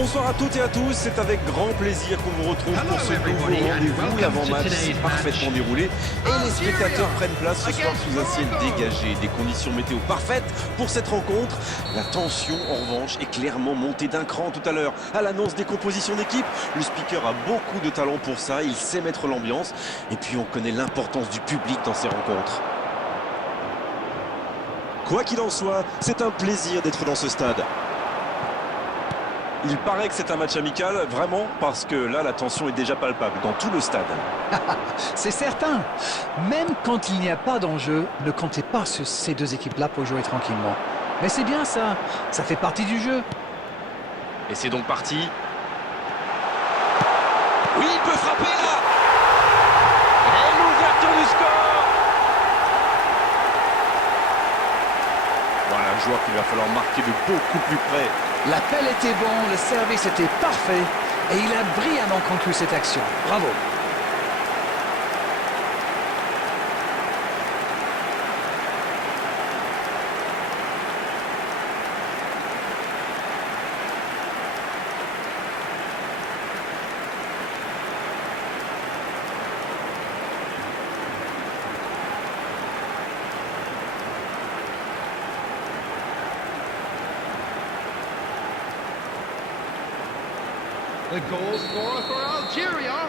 Bonsoir à toutes et à tous, c'est avec grand plaisir qu'on vous retrouve pour ce nouveau rendez-vous. L'avant-match s'est parfaitement déroulé et les spectateurs prennent place ce soir sous un ciel dégagé. Des conditions météo parfaites pour cette rencontre. La tension, en revanche, est clairement montée d'un cran tout à l'heure. À l'annonce des compositions d'équipe, le speaker a beaucoup de talent pour ça, il sait mettre l'ambiance. Et puis on connaît l'importance du public dans ces rencontres. Quoi qu'il en soit, c'est un plaisir d'être dans ce stade. Il paraît que c'est un match amical, vraiment, parce que là, la tension est déjà palpable dans tout le stade. C'est certain. Même quand il n'y a pas d'enjeu, ne comptez pas sur ces deux équipes-là pour jouer tranquillement. Mais c'est bien ça, ça fait partie du jeu. Et c'est donc parti. Oui, il peut frapper là. Et l'ouverture du score. Voilà un joueur qu'il va falloir marquer de beaucoup plus près. L'appel était bon, le service était parfait et il a brillamment conclu cette action. Bravo. The goal scorer for Algeria.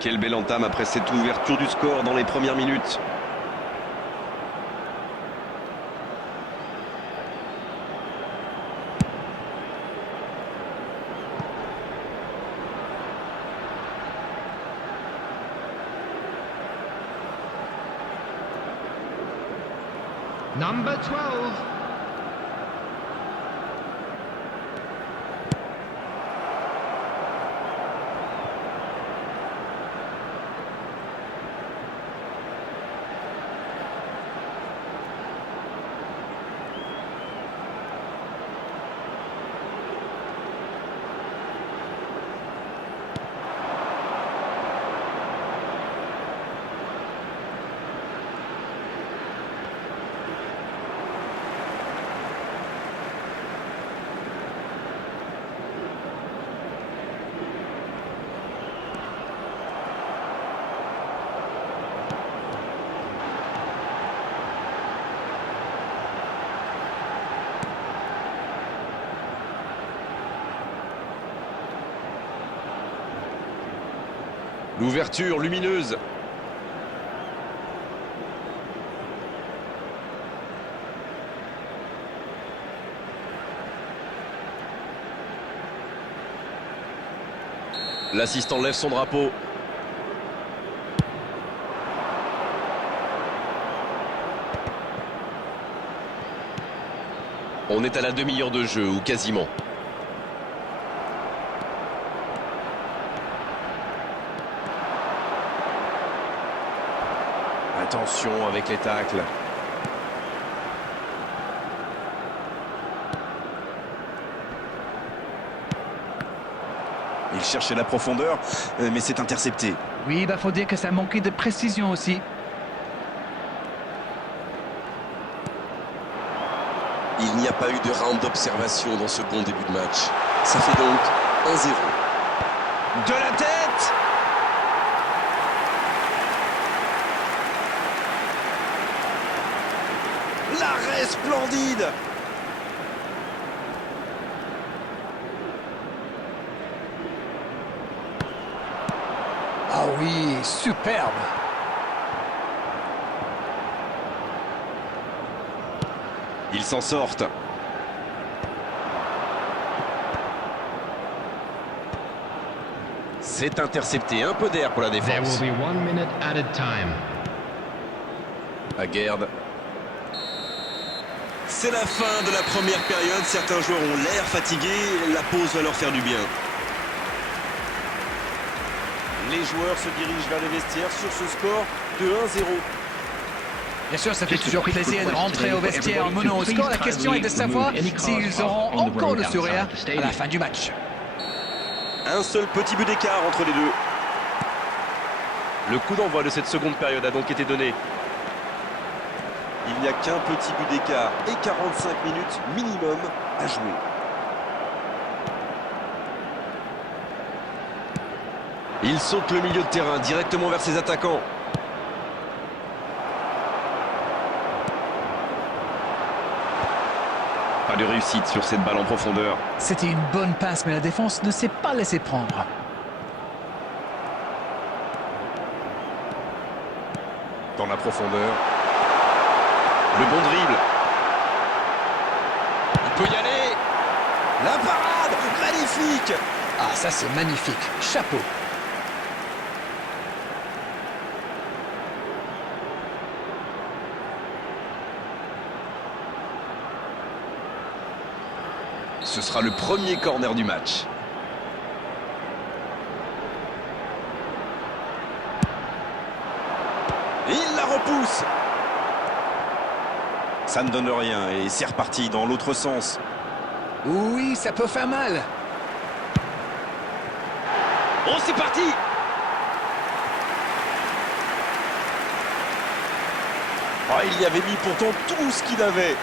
Quelle belle entame après cette ouverture du score dans les premières minutes. Number 12. L'ouverture lumineuse. L'assistant lève son drapeau. On est à la demi-heure de jeu, ou quasiment. Attention avec les tacles. Il cherchait la profondeur, mais c'est intercepté. Oui, faut dire que ça manquait de précision aussi. Il n'y a pas eu de round d'observation dans ce bon début de match. Ça fait donc 1-0. De la tête! L'arrêt splendide! Ah oui, superbe. Ils s'en sortent. C'est intercepté, un peu d'air pour la There défense. will be 1 minute added time. Aguerd. C'est la fin de la première période. Certains joueurs ont l'air fatigués. La pause va leur faire du bien. Les joueurs se dirigent vers les vestiaires sur ce score de 1-0. Bien sûr, ça fait toujours plaisir de rentrer au vestiaire en menant au score. La question est de savoir s'ils auront encore le sourire à la fin du match. Un seul petit but d'écart entre les deux. Le coup d'envoi de cette seconde période a donc été donné. Il n'y a qu'un petit but d'écart et 45 minutes minimum à jouer. Il saute le milieu de terrain directement vers ses attaquants. Pas de réussite sur cette balle en profondeur. C'était une bonne passe, mais la défense ne s'est pas laissée prendre. Dans la profondeur. Le bon dribble. Il peut y aller. La parade, magnifique. Ah, ça c'est magnifique. Chapeau. Ce sera le premier corner du match. Il la repousse. Ça ne donne rien et c'est reparti dans l'autre sens. Oui, ça peut faire mal. Oh, c'est parti. Oh, il y avait mis pourtant tout ce qu'il avait.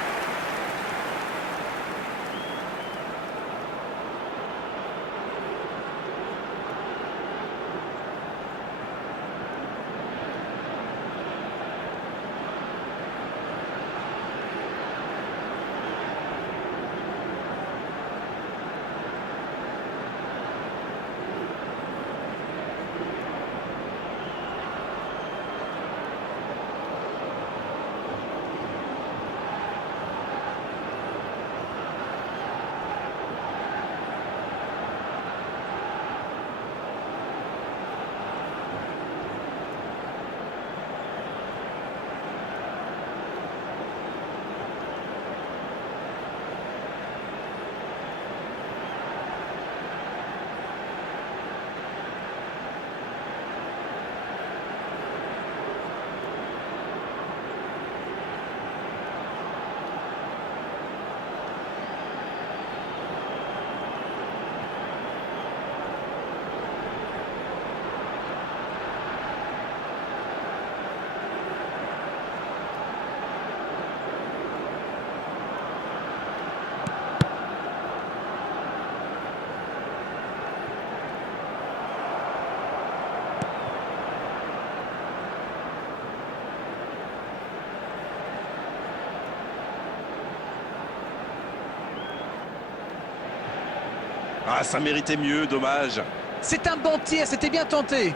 Ah, ça méritait mieux, dommage. C'est un bon tir, c'était bien tenté.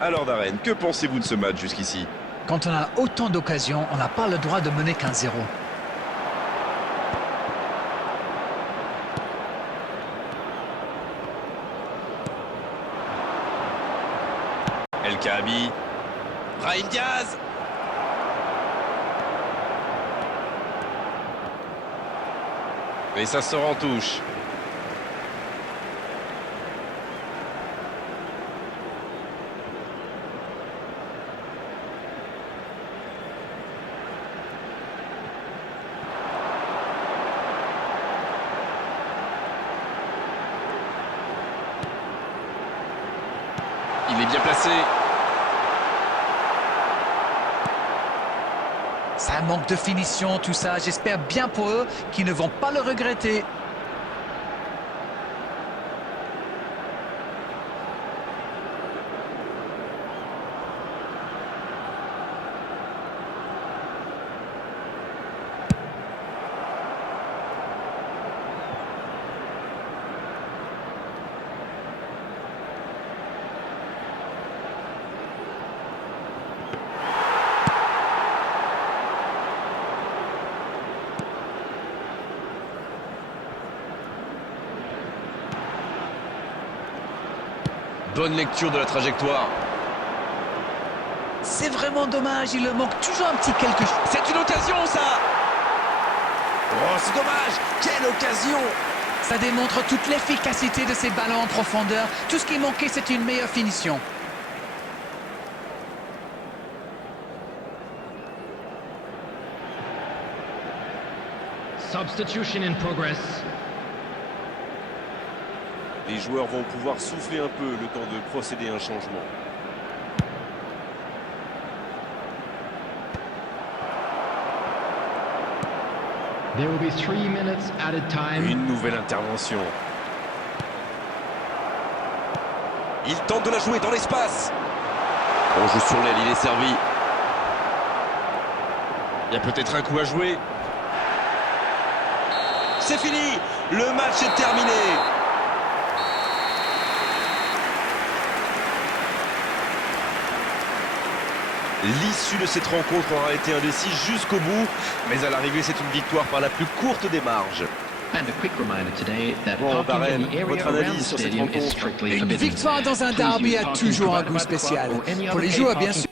Alors Darren, que pensez-vous de ce match jusqu'ici? Quand on a autant d'occasions, on n'a pas le droit de mener qu'un 0. El Kaabi. Brahim Diaz. Et ça sort en touche. Il est bien placé. Ça manque de finition, tout ça. J'espère bien pour eux qu'ils ne vont pas le regretter. Bonne lecture de la trajectoire. C'est vraiment dommage, il leur manque toujours un petit quelque chose. C'est une occasion, ça. Oh, c'est dommage. Quelle occasion. Ça démontre toute l'efficacité de ces ballons en profondeur. Tout ce qui manquait, c'est une meilleure finition. Substitution in progress. Les joueurs vont pouvoir souffler un peu le temps de procéder à un changement. There will be 3 minutes added time. Une nouvelle intervention. Il tente de la jouer dans l'espace. On joue sur l'aile, il est servi. Il y a peut-être un coup à jouer. C'est fini. Le match est terminé. L'issue de cette rencontre aura été indécise jusqu'au bout, mais à l'arrivée, c'est une victoire par la plus courte des marges. Bon, Darren, votre analyse sur cette rencontre? Une victoire dans un derby a toujours un goût spécial. Pour les joueurs, bien sûr.